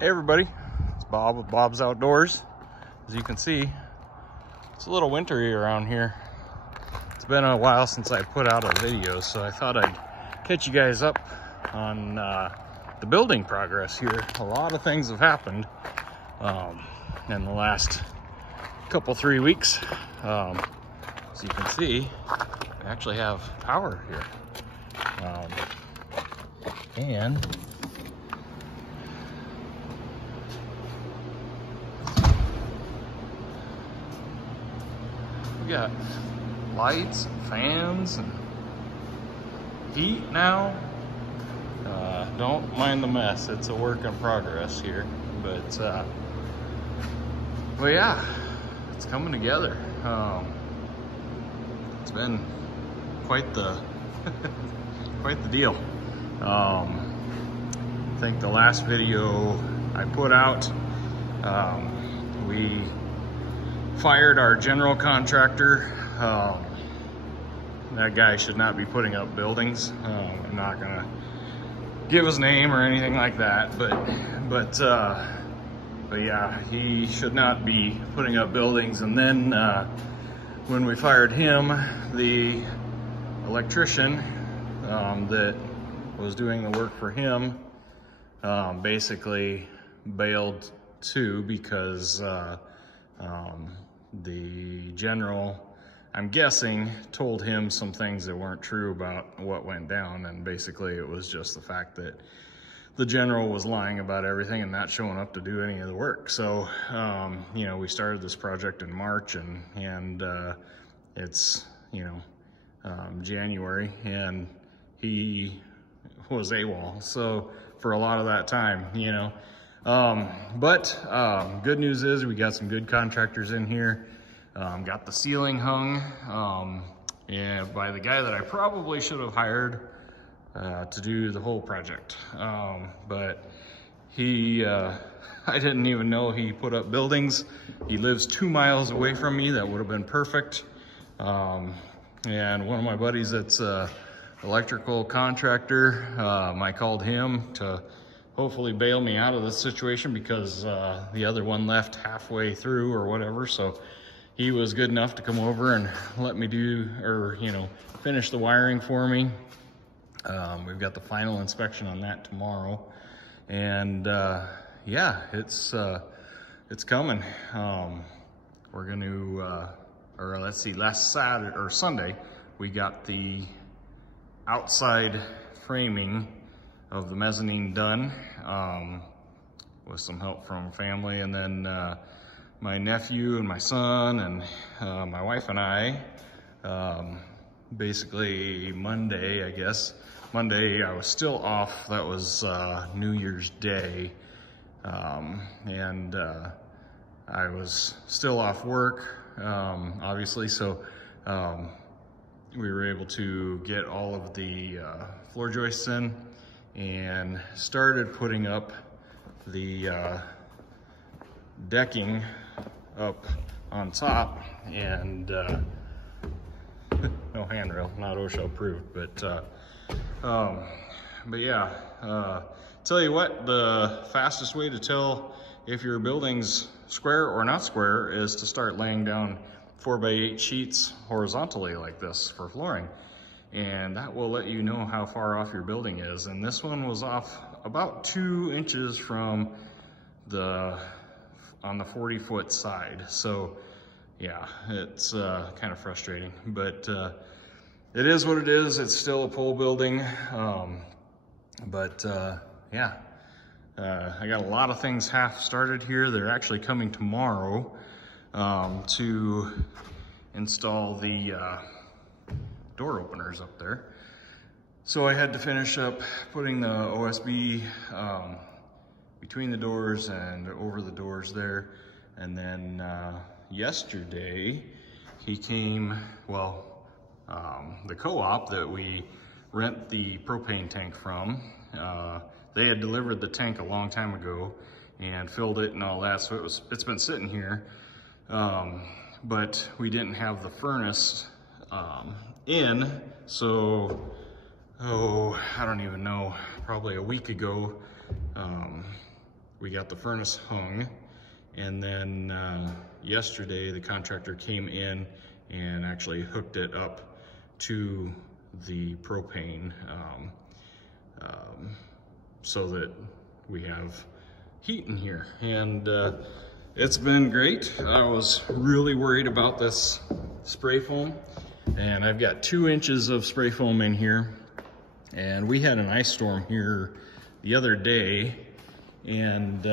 Hey everybody, it's Bob with Bob's Outdoors. As you can see, it's a little wintry around here. It's been a while since I put out a video, so I thought I'd catch you guys up on the building progress here. A lot of things have happened in the last three weeks. As you can see, we actually have power here. And we got lights and fans and heat now. Don't mind the mess, it's a work in progress here, but yeah, it's coming together. It's been quite the quite the deal. I think the last video I put out, we fired our general contractor. That guy should not be putting up buildings. I'm not gonna give his name or anything like that, but yeah, he should not be putting up buildings. And then when we fired him, the electrician that was doing the work for him basically bailed too, because the general, I'm guessing, told him some things that weren't true about what went down, and basically it was just the fact that the general was lying about everything and not showing up to do any of the work. So you know, we started this project in March, and it's, you know, January, and he was AWOL, so for a lot of that time, you know. But good news is we got some good contractors in here. Got the ceiling hung, and by the guy that I probably should have hired to do the whole project. But he, I didn't even know he put up buildings. He lives 2 miles away from me. That would have been perfect. And one of my buddies that's electrical contractor, I called him to hopefully bail me out of this situation, because the other one left halfway through or whatever. So he was good enough to come over and let me do, or, you know, finish the wiring for me. We've got the final inspection on that tomorrow, and yeah, it's coming. We're going to, or let's see, last Saturday or Sunday, we got the outside framing of the mezzanine done, with some help from family. And then my nephew and my son and my wife and I, basically Monday, I guess. Monday I was still off. That was New Year's Day. And I was still off work, obviously. So we were able to get all of the floor joists in and started putting up the decking up on top, and no handrail, not OSHA approved, but yeah, tell you what, the fastest way to tell if your building's square or not square is to start laying down 4x8 sheets horizontally like this for flooring, and that will let you know how far off your building is. And this one was off about 2 inches from on the 40-foot side. So yeah, it's kind of frustrating, but it is what it is. It's still a pole building. But yeah, I got a lot of things half started here. They're actually coming tomorrow to install the door openers up there. So I had to finish up putting the OSB between the doors and over the doors there. And then yesterday he came, well, the co-op that we rent the propane tank from, they had delivered the tank a long time ago and filled it and all that, so it's been sitting here, but we didn't have the furnace in. So I don't even know, probably a week ago, we got the furnace hung, and then yesterday the contractor came in and actually hooked it up to the propane so that we have heat in here. And it's been great. I was really worried about this spray foam, and I've got 2 inches of spray foam in here. And we had an ice storm here the other day, and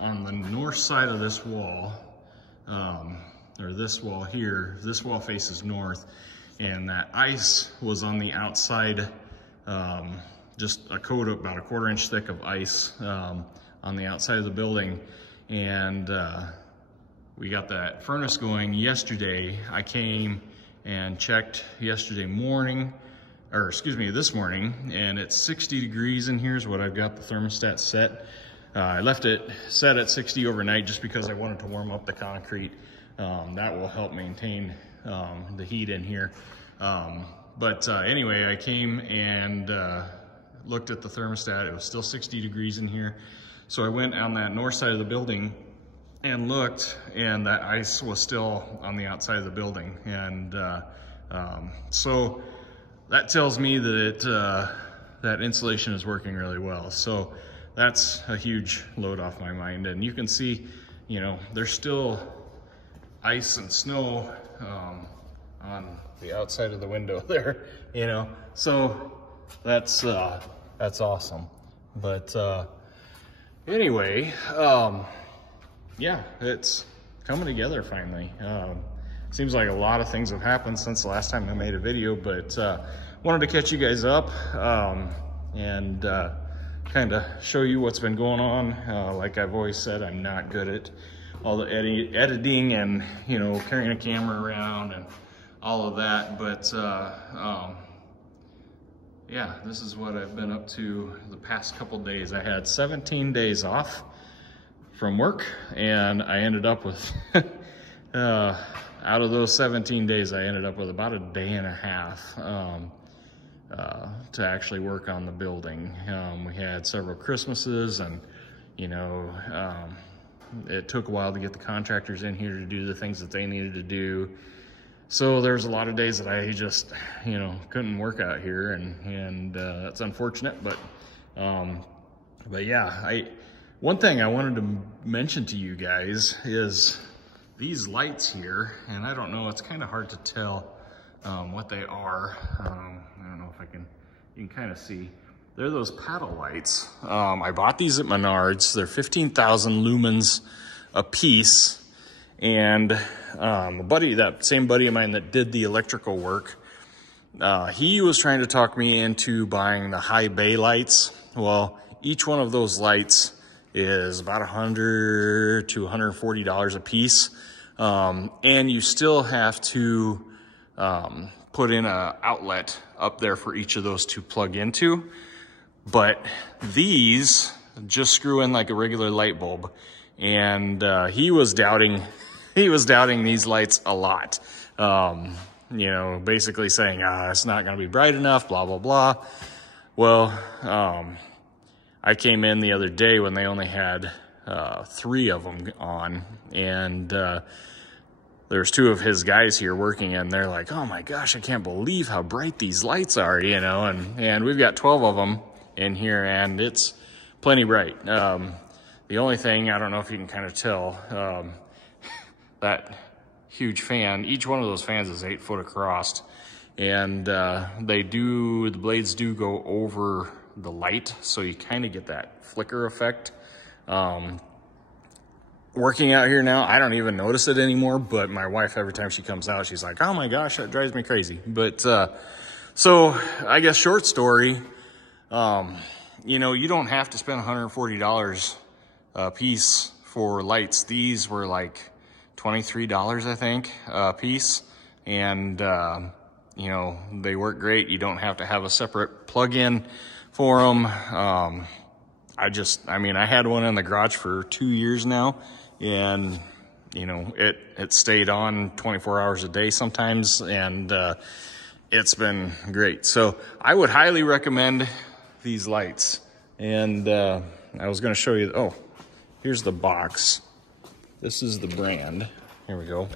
on the north side of this wall, or this wall here, this wall faces north, and that ice was on the outside, just a coat of about a 1/4 inch thick of ice on the outside of the building. And we got that furnace going yesterday. I came and checked yesterday morning, or excuse me, this morning, and it's 60 degrees in here is what I've got the thermostat set. I left it set at 60 overnight just because I wanted to warm up the concrete. That will help maintain the heat in here. Anyway, I came and looked at the thermostat. It was still 60 degrees in here. So I went on that north side of the building and looked, and that ice was still on the outside of the building. And so that tells me that that insulation is working really well. So that's a huge load off my mind. And you can see, you know, there's still ice and snow on the outside of the window there, you know. So that's awesome. But anyway, yeah, it's coming together finally. Seems like a lot of things have happened since the last time I made a video, but wanted to catch you guys up and kind of show you what's been going on. Like I've always said, I'm not good at all the editing and, you know, carrying a camera around and all of that, but yeah, this is what I've been up to the past couple days. I had 17 days off from work, and I ended up with out of those 17 days, I ended up with about a day and a half to actually work on the building. We had several Christmases, and, you know, it took a while to get the contractors in here to do the things that they needed to do. So there's a lot of days that I just, you know, couldn't work out here, and that's unfortunate, but yeah, one thing I wanted to mention to you guys is these lights here, and I don't know, it's kind of hard to tell what they are. I don't know if you can kind of see. They're those paddle lights. I bought these at Menards. They're 15,000 lumens a piece. And that same buddy of mine that did the electrical work, he was trying to talk me into buying the high bay lights. Well, each one of those lights is about $100 to $140 a piece. And you still have to put in an outlet up there for each of those to plug into. But these just screw in like a regular light bulb. And he was doubting these lights a lot. You know, basically saying, it's not gonna be bright enough, blah, blah, blah. Well, I came in the other day when they only had 3 of them on, and there's 2 of his guys here working, and they're like, oh my gosh, I can't believe how bright these lights are, you know, and we've got 12 of them in here, and it's plenty bright. The only thing, I don't know if you can kind of tell, that huge fan, each one of those fans is 8 foot across, and the blades do go over the light, so you kind of get that flicker effect. Working out here now, I don't even notice it anymore, but my wife, every time she comes out, she's like, oh my gosh, that drives me crazy. But so I guess short story, you know, you don't have to spend $140 a piece for lights. These were like $23, I think, a piece. And, you know, they work great. You don't have to have a separate plug-in for them. I mean, I had one in the garage for 2 years now, and, you know, it stayed on 24 hours a day sometimes, and it's been great. So I would highly recommend these lights. And I was going to show you, oh, here's the box. This is the brand. Here we go.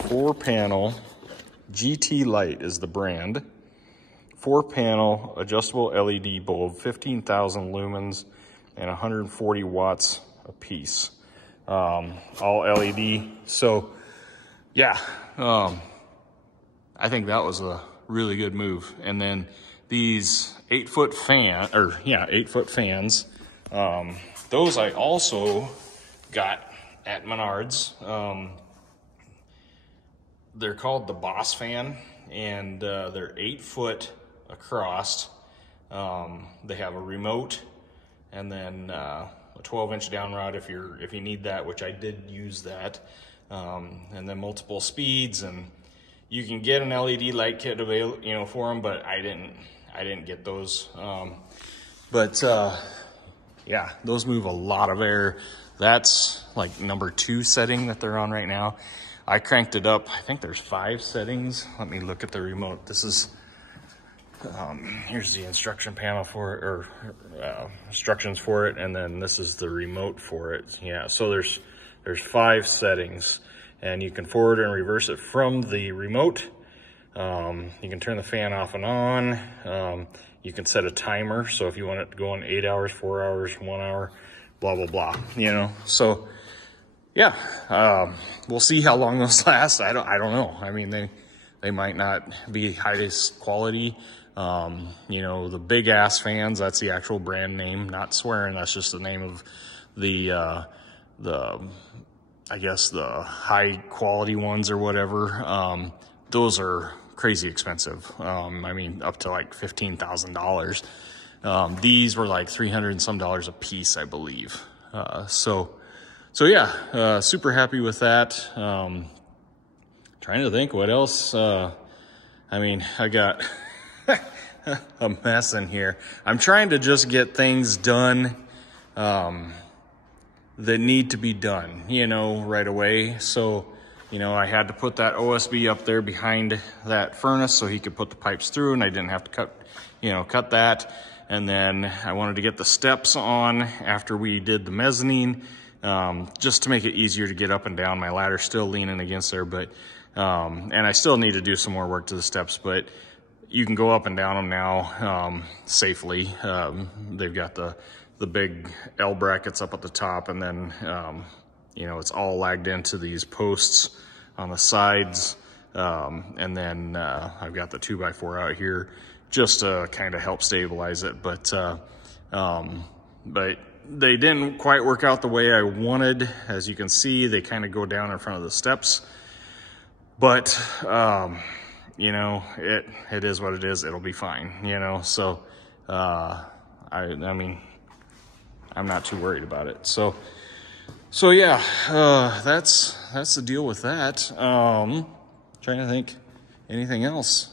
4-panel GT Light is the brand. 4-panel adjustable LED bulb, 15,000 lumens and 140 watts a piece. All LED. So yeah, I think that was a really good move. And then these 8-foot fans, those I also got at Menards. They're called the Boss fan, and they're 8 foot across. They have a remote, and then a 12-inch down rod if you need that, which I did use that, and then multiple speeds, and you can get an LED light kit available, you know, for them, but I didn't get those. Yeah, those move a lot of air. That's like number 2 setting that they're on right now. I cranked it up. I think there's 5 settings. Let me look at the remote. This is, here's the instruction panel for it, or instructions for it. And then this is the remote for it. Yeah, so there's 5 settings, and you can forward and reverse it from the remote. You can turn the fan off and on. You can set a timer. So if you want it to go on 8 hours, 4 hours, 1 hour, blah, blah, blah, you know? So yeah, we'll see how long those last. I don't know. I mean, they might not be highest quality. You know, the big ass fans, that's the actual brand name, not swearing. That's just the name of the I guess the high quality ones or whatever. Those are crazy expensive. I mean, up to like $15,000. These were like $300 and some a piece, I believe. So yeah, super happy with that. Trying to think what else. I mean, I got a mess in here. I'm trying to just get things done that need to be done, you know, right away. So, you know, I had to put that OSB up there behind that furnace so he could put the pipes through, and I didn't have to cut that. And then I wanted to get the steps on after we did the mezzanine. Just to make it easier to get up and down. My ladder's still leaning against there, but, and I still need to do some more work to the steps, but you can go up and down them now, safely. They've got the big L brackets up at the top, and then, you know, it's all lagged into these posts on the sides. And then, I've got the 2x4 out here just to kind of help stabilize it. But they didn't quite work out the way I wanted. As you can see, they kind of go down in front of the steps. But, you know, it is what it is. It'll be fine, you know? So, I mean, I'm not too worried about it. So yeah, that's the deal with that. Trying to think anything else.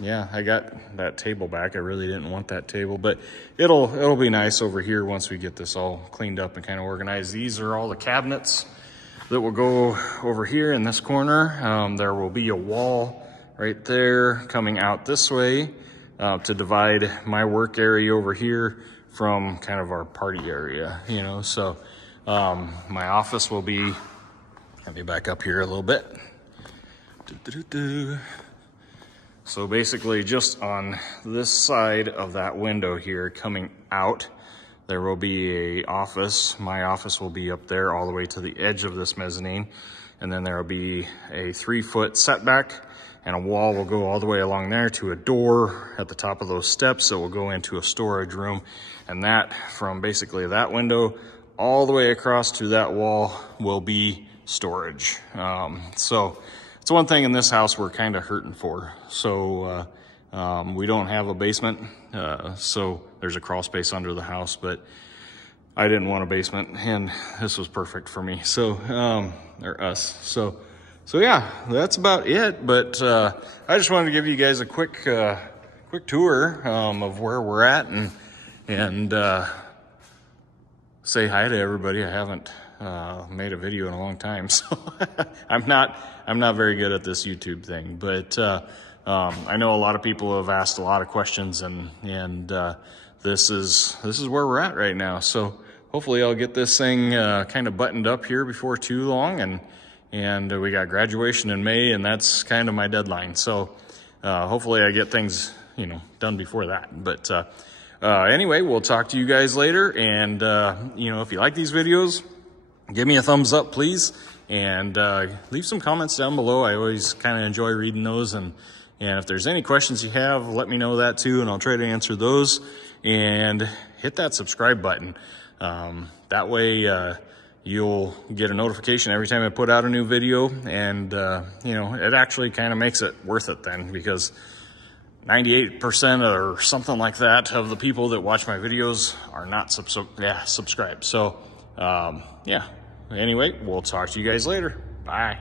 Yeah, I got that table back. I really didn't want that table, but it'll be nice over here once we get this all cleaned up and kind of organized. These are all the cabinets that will go over here in this corner. There will be a wall right there coming out this way to divide my work area over here from kind of our party area, you know. So my office will be, let me back up here a little bit. So basically just on this side of that window here coming out, there will be a office. My office will be up there all the way to the edge of this mezzanine. And then there will be a 3-foot setback, and a wall will go all the way along there to a door at the top of those steps that will go into a storage room. And that, from basically that window all the way across to that wall, will be storage. So it's one thing in this house we're kind of hurting for. So we don't have a basement, so there's a crawl space under the house, but I didn't want a basement, and this was perfect for me. So, or us. So yeah, that's about it. But I just wanted to give you guys a quick tour of where we're at, and say hi to everybody. I haven't made a video in a long time, so I'm not very good at this YouTube thing, but I know a lot of people have asked a lot of questions, and this is where we're at right now. So hopefully I'll get this thing kind of buttoned up here before too long, and we got graduation in May, and that's kind of my deadline. So hopefully I get things, you know, done before that. But anyway, we'll talk to you guys later. And you know, if you like these videos, give me a thumbs up, please, and leave some comments down below. I always kind of enjoy reading those, and if there's any questions you have, let me know that too, and I'll try to answer those. And hit that subscribe button. That way you'll get a notification every time I put out a new video, and you know, it actually kind of makes it worth it then, because 98% or something like that of the people that watch my videos are not subscribed. So yeah, anyway, we'll talk to you guys later. Bye.